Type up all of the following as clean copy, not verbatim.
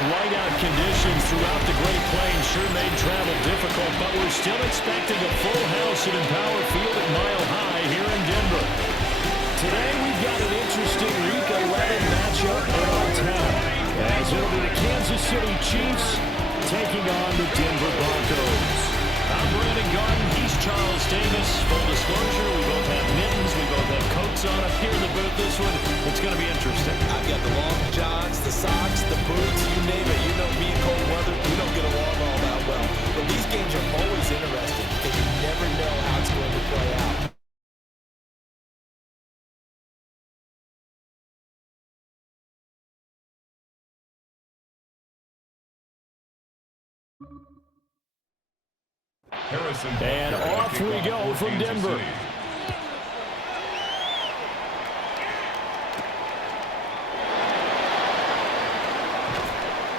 Whiteout conditions throughout the Great Plains sure made travel difficult, but we're still expecting a full house at Empower Field at Mile High here in Denver. Today we've got an interesting Week 11 matchup in our town, as it'll be the Kansas City Chiefs taking on the Denver Broncos. I'm Brandon Garden. He's Charles Davis. Full disclosure, we both have mittens. We both have coats on up here in the booth this one. It's going to be interesting. I've got the long johns, the socks, the boots, you name it. You know me in cold weather, we don't get along all that well. But these games are always interesting because you never know how it's going to play out. And off we go from Denver.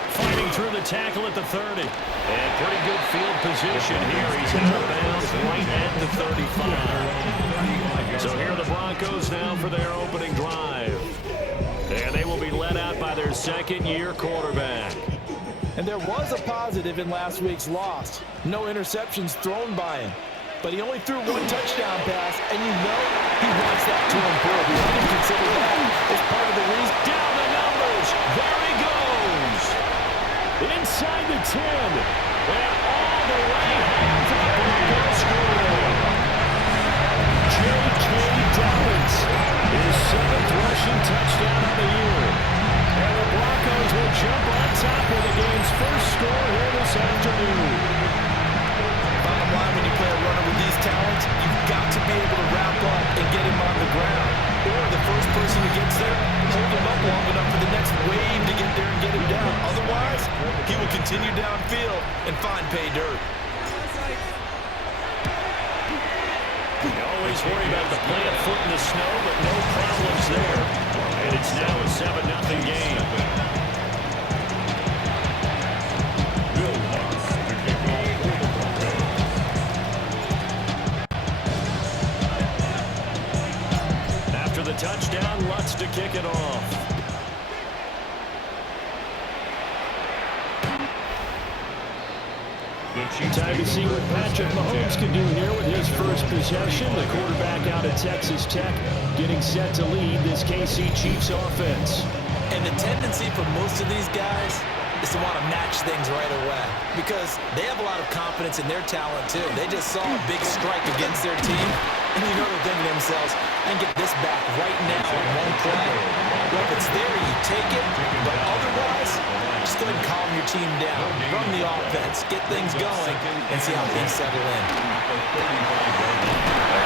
Fighting through the tackle at the 30. And pretty good field position here. He's out of bounds right at the 35. So here are the Broncos now for their opening drive. And they will be led out by their second-year quarterback. And there was a positive in last week's loss. No interceptions thrown by him. But he only threw one touchdown pass, and you know he wants that to improve. We can consider that as part of the reason. Down the numbers. There he goes. Inside the 10. And all the way home for the Broncos score. J.K. Dobbins, his 7th rushing touchdown of the year. And the Broncos will jump on top of the game's first score here this afternoon. Bottom line, when you play a runner with these talents, you've got to be able to wrap up and get him on the ground. Or the first person who gets there, hold him up long enough for the next wave to get there and get him down. Otherwise, he will continue downfield and find pay dirt. You always worry about the plant foot in the snow, but no problems there. And it's now a 7-0 game. After the touchdown, Lutz to kick it off. Time to see what Patrick Mahomes can do here with his first possession. The quarterback out of Texas Tech getting set to lead this KC Chiefs offense. And the tendency for most of these guys is to want to match things right away because they have a lot of confidence in their talent too. They just saw a big strike against their team, and you know they're thinking to themselves, I can get this back right now in one play. Well, if it's there, you take it, but otherwise, just go ahead and calm your team down. Run the offense, get things going, and see how things settle in.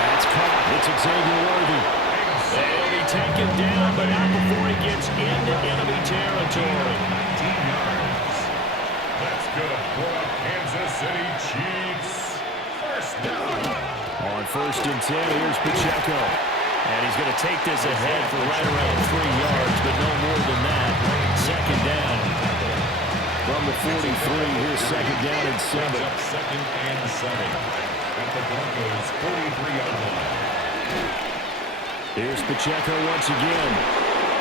That's caught. It's Xavier Worthy. They'll be taken down, but not before he gets into enemy territory. That's good for the Kansas City Chiefs. First down. On 1st and 10, here's Pacheco. And he's going to take this ahead for right around 3 yards, but no more than that. Second down. From the 43, here's second down and 7. Second and 7 at the Broncos' 43-yard line. Here's Pacheco once again.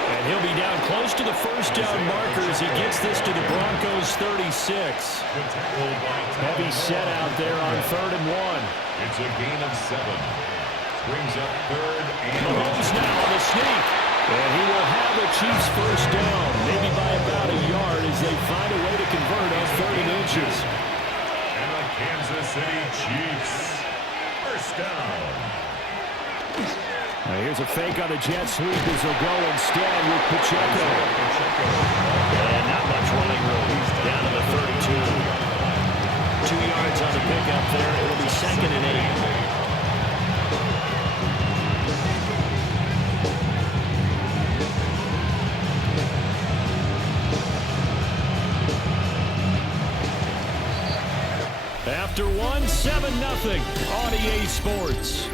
And he'll be down close to the first down marker as he gets this to the Broncos' 36. Heavy set out there on 3rd and 1. It's a gain of 7. Brings up 3rd and Mahomes now on the sneak. And he will have the Chiefs first down, maybe by about a yard as they find a way to convert on 30 inches. And the Kansas City Chiefs. First down. Now here's a fake on the jet sweep as they'll go instead with Pacheco. And not much running room. Down to the 32. 2 yards on the pickup there. It'll be 2nd and 8. After 7-0 on EA Sports.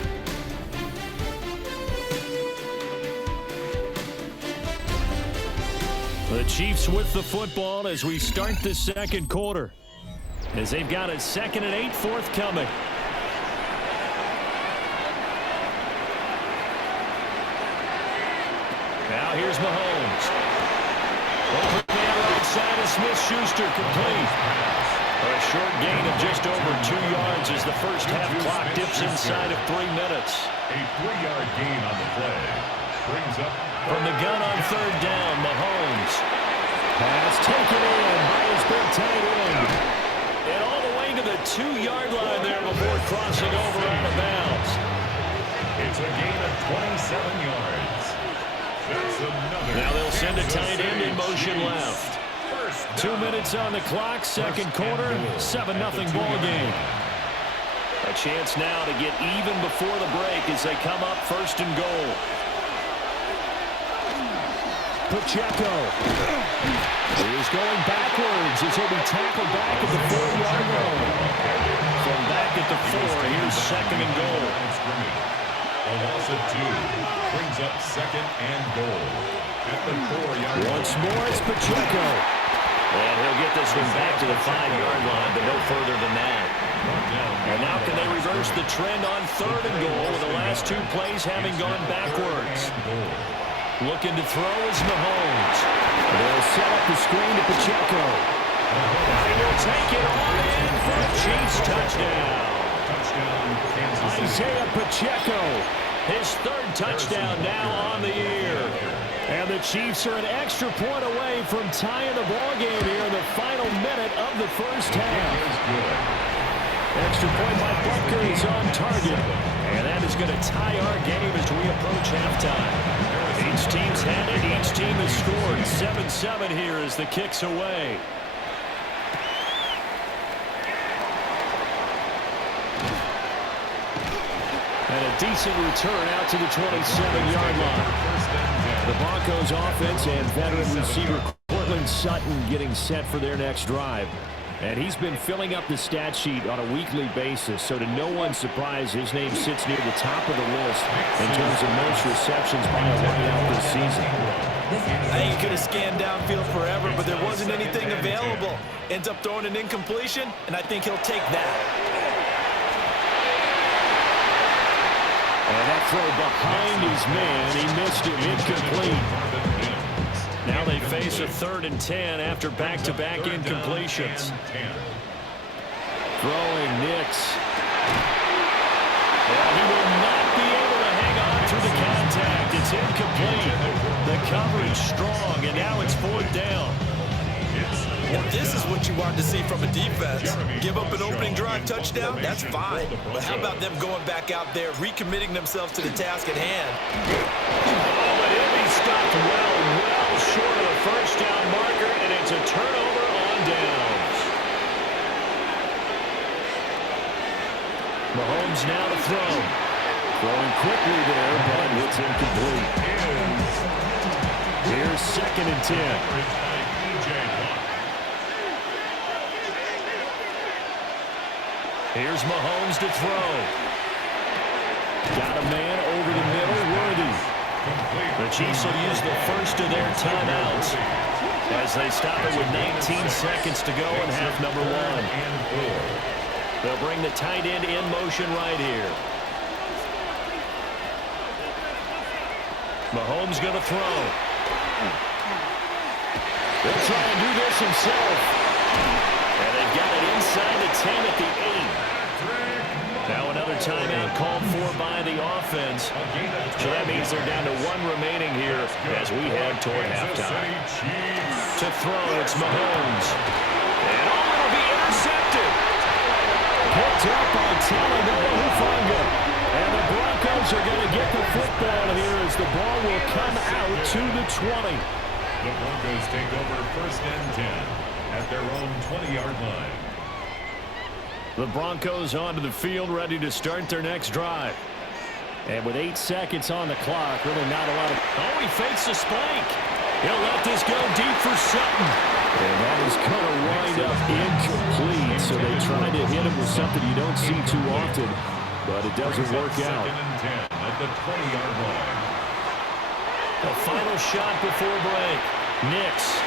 The Chiefs with the football as we start the second quarter. As they've got a 2nd and 8 forthcoming. Now here's Mahomes. Open man right side to Smith-Schuster, complete. A short gain of just over 2 yards as the first half clock dips inside of 3 minutes. A 3-yard gain on the play. Brings up from the gun on third down, Mahomes. Pass taken in by his big tight end. And all the way to the 2-yard line there before crossing over out of bounds. It's a gain of 27 yards. That's another. Now they'll send a tight end in motion left. 2 minutes on the clock, second quarter, 7-0 ball game. A chance now to get even before the break as they come up first and goal. Pacheco is going backwards as he'll be tackled back at the 4-yard line. From back at the 4, here's second and goal. A loss of 2 brings up second and goal at the 4-yard line. Once more, it's Pacheco. And he'll get this one back to the 5-yard line, but no further than that. And now can they reverse the trend on third and goal with the last 2 plays having gone backwards? Looking to throw is Mahomes. They'll set up the screen to Pacheco. He will take it all in for a Chiefs touchdown. Isaiah Pacheco, his 3rd touchdown now on the year. And the Chiefs are an extra point away from tying the ball game here in the final minute of the first half. Extra point by Butker is on target. And that is going to tie our game as we approach halftime. Each team's had it. Each team has scored. 7-7 here as the kick's away. And a decent return out to the 27-yard line. The Broncos offense and veteran receiver Courtland Sutton getting set for their next drive. And he's been filling up the stat sheet on a weekly basis, so to no one's surprise, his name sits near the top of the list in terms of most receptions by a wideout this season. I think he could have scanned downfield forever, but there wasn't anything available. Ends up throwing an incompletion, and I think he'll take that. And that throw behind his man, he missed it, incomplete. Now they face a 3rd and 10 after back-to-back incompletions. Throwing Nix. Well, he will not be able to hang on through the contact. It's incomplete. The coverage strong, and now it's 4th down. And this is what you want to see from a defense. Give up an opening drive touchdown, that's fine. But how about them going back out there, recommitting themselves to the task at hand? Oh, but he'll be stopped well short of the first down marker, and it's a turnover on downs. Mahomes now to throw. Throwing quickly there, but it's incomplete. Here's 2nd and 10. Here's Mahomes to throw. Got a man over the middle, Worthy. The Chiefs will use the first of their timeouts as they stop it with 19 seconds to go in half number 1. They'll bring the tight end in motion right here. Mahomes going to throw. He'll try and do this himself. And they've got it inside the 10 at the 8. Now another timeout called for by the offense. So that means they're down to 1 remaining here as we head toward halftime. To throw, it's Mahomes. And it'll be intercepted. Picked up by Talanoa Hufanga. And the Broncos are going to get the football here as the ball will come out to the 20. The Broncos take over 1st and 10 at their own 20-yard line. The Broncos onto the field, ready to start their next drive. And with 8 seconds on the clock, really not a lot of... Oh, he fakes a spike. He'll let this go deep for Sutton. And that is going to wind up incomplete. So they try to hit him with something you don't see too often, but it doesn't work out. 2nd and 10 at the 20-yard line. The final shot before break. Nix.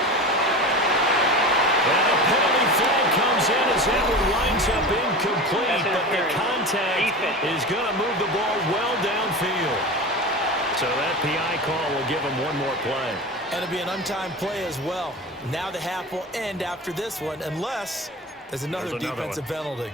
And a penalty flag comes in as that one winds up incomplete, but the contact is going to move the ball well downfield. So that PI call will give him one more play. And it'll be an untimed play as well. Now the half will end after this one, unless there's another defensive penalty.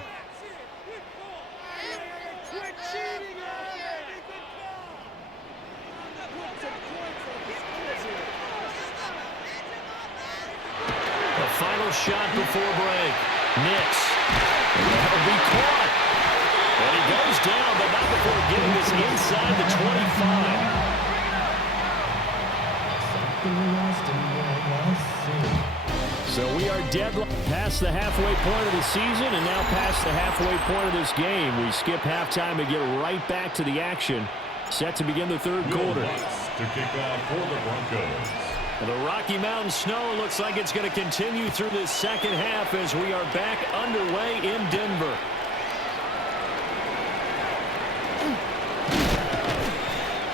The final shot before break. Nix. That'll be caught. And he goes down, but not before getting this inside the 25. So we are dead past the halfway point of the season and now past the halfway point of this game. We skip halftime and get right back to the action. Set to begin the third quarter. To kick off for the Broncos. The Rocky Mountain snow looks like it's going to continue through this second half as we are back underway in Denver.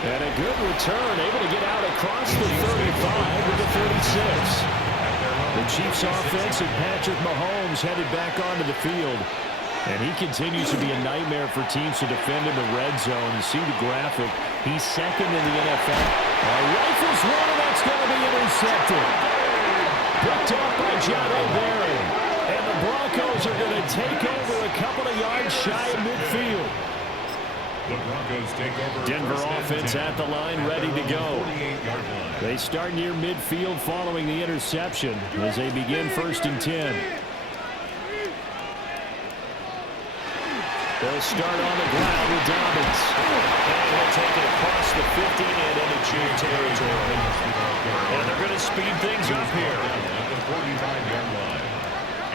And a good return, able to get out across the 35 with the 36. The Chiefs offense and Patrick Mahomes headed back onto the field. And he continues to be a nightmare for teams to defend in the red zone. You see the graphic. He's second in the NFL. Rifles one, and that's going to be intercepted. Picked up by John O'Barry. And the Broncos are going to take over a couple of yards shy of midfield. The Broncos take over. Denver offense at the line, ready to go. They start near midfield following the interception as they begin 1st and 10. They'll start on the ground with Dobbins. And he'll take it across the 50 and into Chief territory. And they're going to speed things up here. At the 45-yard line.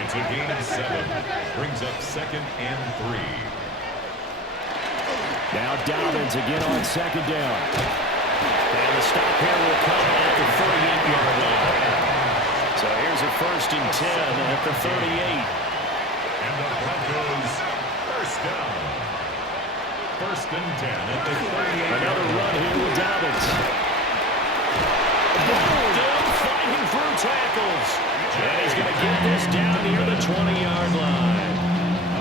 It's a gain of 7. Brings up 2nd and 3. Now Dobbins again on 2nd down. And the stop here will come at the 38-yard line. So here's a 1st and 10 at the 38. And the Broncos first down. 1st and 10 at the 38. Another run here with Dobbins. Still fighting through tackles. And he's going to get this down near the 20-yard line.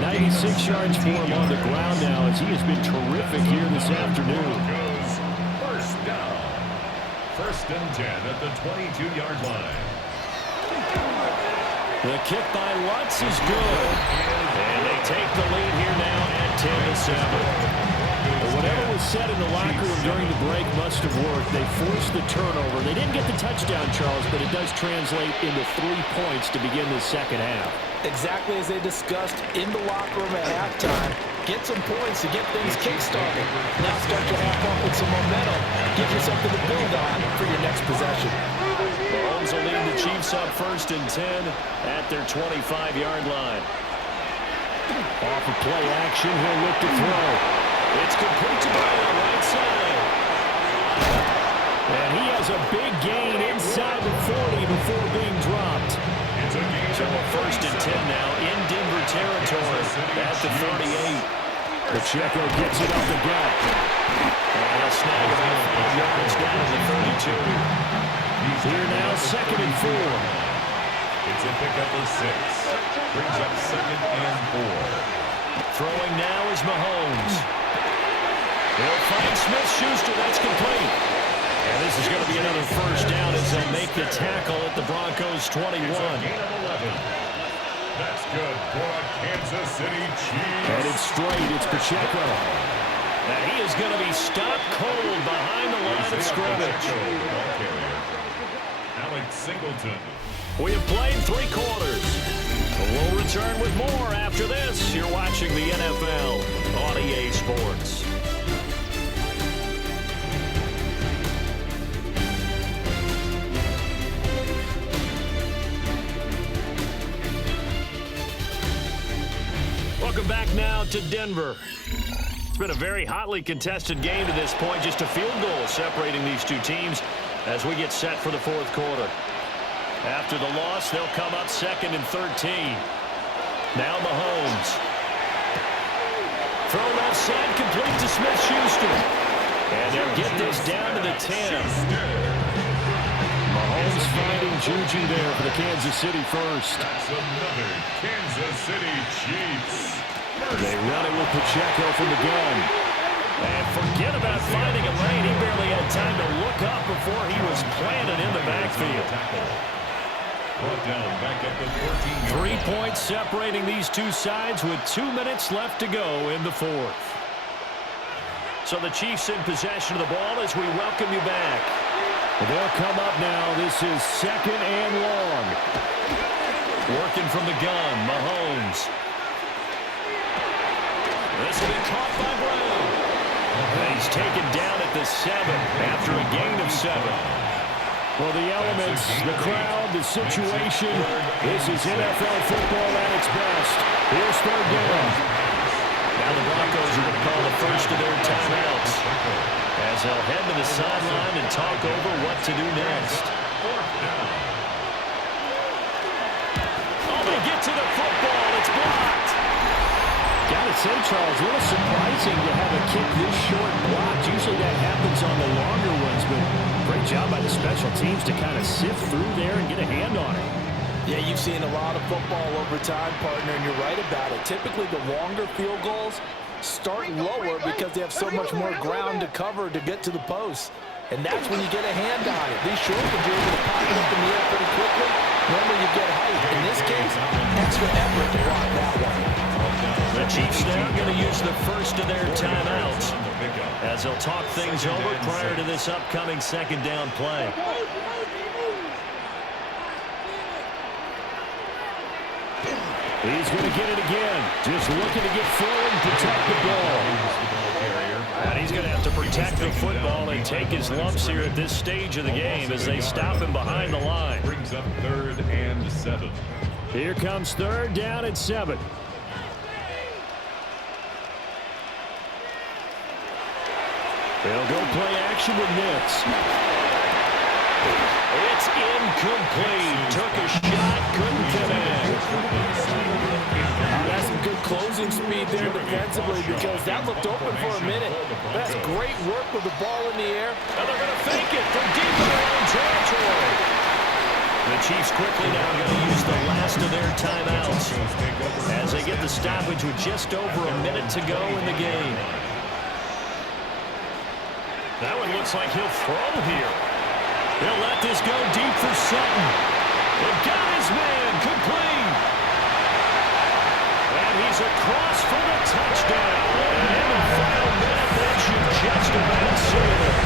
96 yards for him on the ground now as he has been terrific here this afternoon. First down. 1st and 10 at the 22-yard line. The kick by Lutz is good. And they take the lead here now at 10-7. Whatever was said in the locker room during the break must have worked. They forced the turnover. They didn't get the touchdown, Charles, but it does translate into 3 points to begin the second half. Exactly as they discussed in the locker room at halftime. Get some points to get things kick-started. Now start your half off with some momentum. Give you something to build on for your next possession. Mahomes will lead the Chiefs up 1st and 10 at their 25-yard line. Off of play action, he'll look to throw. It's complete to Brown on the right side. And he has a big gain inside the 40 before being dropped. So a 1st and 10 now in Denver territory at the 38. Pacheco gets it up the gut. And a snag about 5 yards down to the 32. Here now, 2nd and 4. It's a pickup of 6. Brings up 2nd and 4. Throwing now is Mahomes. They'll find Smith-Schuster. That's complete. And this is going to be another 1st down as they'll make the tackle at the Broncos 21. It's a gain of 11. That's good for a Kansas City Chiefs. Headed straight, it's Pacheco. And he is going to be stopped cold behind the line of scrimmage. Alex Singleton. We have played 3 quarters. We'll return with more after this. You're watching the NFL on EA Sports. Welcome back now to Denver. It's been a very hotly contested game to this point. Just a field goal separating these two teams as we get set for the 4th quarter. After the loss, they'll come up 2nd and 13. Now Mahomes. Throw left side, complete to Smith-Schuster. And they'll get this down to the 10. Mahomes finding Juju there for the Kansas City first. That's another Kansas City Chiefs. They run it with Pacheco from the gun. And forget about finding a lane. He barely had time to look up before he was planted in the backfield. Brought down back at the 14-yard 3 points separating these two sides with 2 minutes left to go in the fourth. So the Chiefs in possession of the ball as we welcome you back. They'll come up now. This is 2nd and long. Working from the gun, Mahomes. This will be caught by Brown. And he's taken down at the 7 after a gain of 7. Well, the elements, the crowd, the situation, this is NFL football at its best. Here's 3rd down. Now the Broncos are going to call the first of their timeouts as they'll head to the sideline and talk over what to do next. Oh, they get to the football. It's blocked. Gotta say, Charles, a little surprising to have a kick this short blocked. Usually that happens on the longer ones, but great job by the special teams to kind of sift through there and get a hand on it. Yeah, you've seen a lot of football over time, partner, and you're right about it. Typically, the longer field goals start lower because they have so much more ground to cover to get to the post. And that's when you get a hand on it. These short ones, you're able to pop it up in the air pretty quickly. Normally, you get height. In this case, extra effort to block that one. The Chiefs now going to use the first of their timeouts as they'll talk things over prior to this upcoming 2nd down play. He's going to get it again. Just looking to get forward and protect the ball. And he's going to have to protect the football and take his lumps here at this stage of the game as they stop him behind the line. brings up 3rd and 7. Here comes 3rd down and 7. They'll go play action with this. It's incomplete. Took a shot, couldn't connect. That's some good closing speed there defensively because that looked open for a minute. That's great work with the ball in the air. And they're going to fake it from deep in their own territory. The Chiefs quickly now going to use the last of their timeouts as they get the stoppage with just over a minute to go in the game. That one looks like he'll throw here. He'll let this go deep for Sutton. They've got his man complete. And he's across for the touchdown. And in the final minute, that should just about seal it.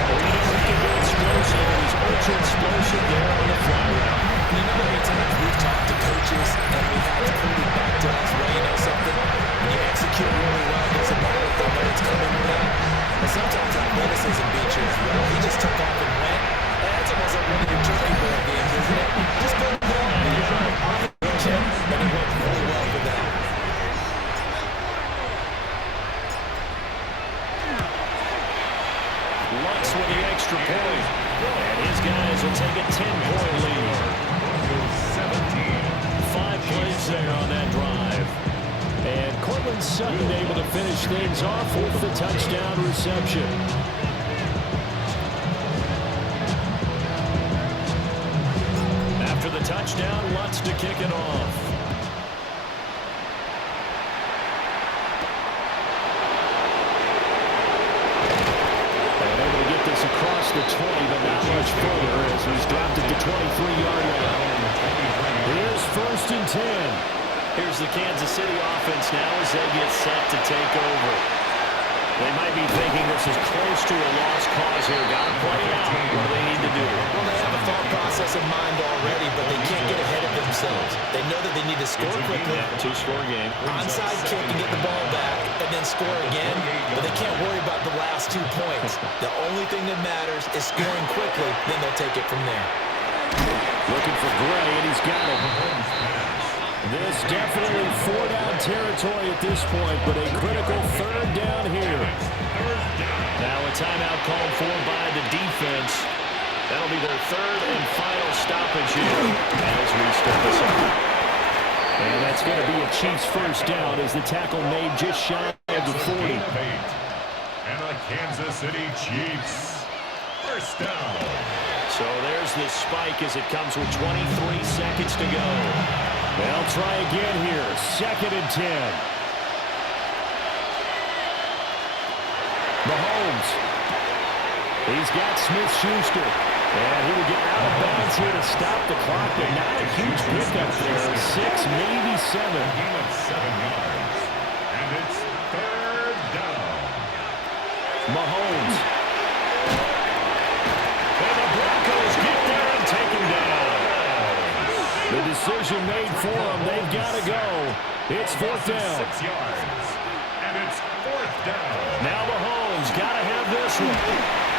Well, you know, he can be explosive, and he's ultra explosive there on the fly route. You know how many times we've talked to coaches and we've had to put it back to us, well, you know something? When you execute really well, it doesn't matter if they know it's coming or not. But sometimes athleticism beats you as well. He just took off and went. That's almost like one of your turkey ball games, isn't it? Just go to the ball and you're on the chip, and it went really well for that. Lutz with the extra point. And his guys will take a 10-point lead. 5 plays there on that drive. And Cortland Sutton able to finish things off with the touchdown reception. After the touchdown, Lutz to kick it off. And able to get this across the 20, but not much further as he's dropped it to 23-yard line. Here's 1st and 10. Here's the Kansas City offense now as they get set to take over. They might be thinking this is close to a lost cause here. Got to play out. What do they need to do? Well, they have a thought process in mind already, but they can't get ahead of themselves. They know that they need to score quickly. Two-score game. Onside kick and get the ball back and then score again, but they can't worry about the last 2 points. The only thing that matters is scoring quickly, then they'll take it from there. Looking for Gray, and he's got it. This definitely 4-down territory at this point, but a critical 3rd down here. Now a timeout called for by the defense. That'll be their 3rd and final stoppage here as we start this up. And that's going to be a Chiefs 1st down as the tackle made just shy of the 40. And the Kansas City Chiefs 1st down. So there's the spike as it comes with 23 seconds to go. They'll try again here. 2nd and 10. Mahomes. He's got Smith-Schuster. And he will get out of bounds here to stop the clock, but not a huge pickup there. 6, maybe 7. Gain of 7 yards. And it's third down. Mahomes. And the Broncos get there and take him down. The decision made for them. They've got to go. It's fourth down. 6 yards. And it's fourth down. Now Mahomes got to have this one.